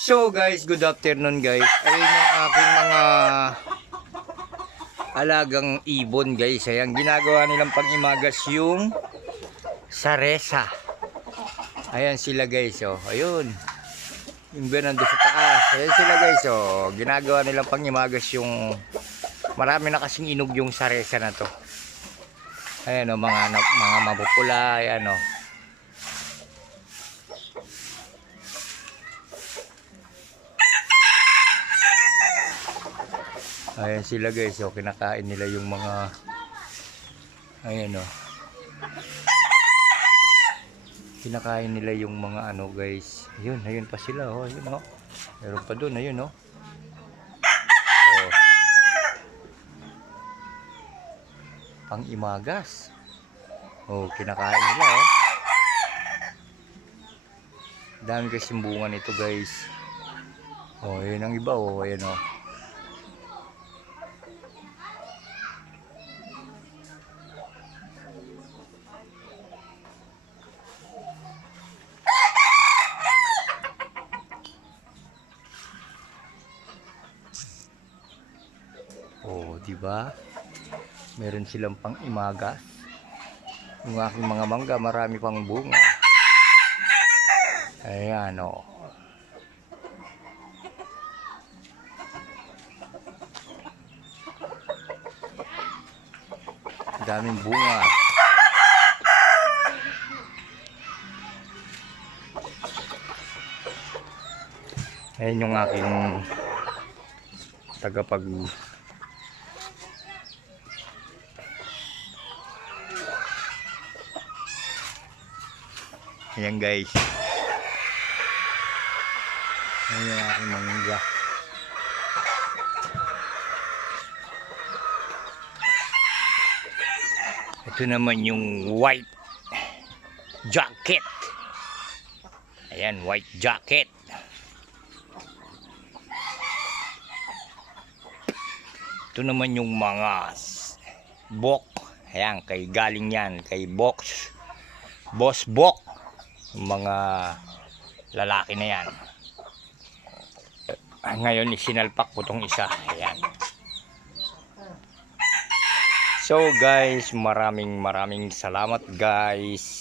So guys, good afternoon guys. Ayun yung aking mga alagang ibon guys. Ayan, ginagawa nilang pang-imagas yung saresa. Ayan sila guys, oh. Ayun. Yung ba nandun sa taas. Ayan sila guys, oh. Ginagawa nilang pang-imagas yung marami na kasing inog yung saresa na to. Ayan, oh, mga mapupula, ayan, oh. Ayan sila guys, oh, kinakain nila yung mga, ayan, oh. Kinakain nila yung mga ano guys. Ayun pa sila, oh, ayun, oh. Meron pa doon, ayun, oh. Oh. Pang-imagas. Oh, kinakain nila, oh. Dami kasing bunga nito guys. Oh, ayun ang iba, oh, ayun, oh. Oh, di ba? Meron silang pang-imagas. Yung aking mga mangga, marami pang bunga. Ayan, oh. Daming bunga. Ayan yung aking tagapag ayan guys. Ayan yung aking mangga. Ito naman yung white jacket. Ayan, white jacket. Ito naman yung mga bok. Ayan, galing yan kay Boss Bok. Yung mga lalaki na yan. Ngayon isinalpak ko tong isa. Ayan. So guys, maraming salamat guys.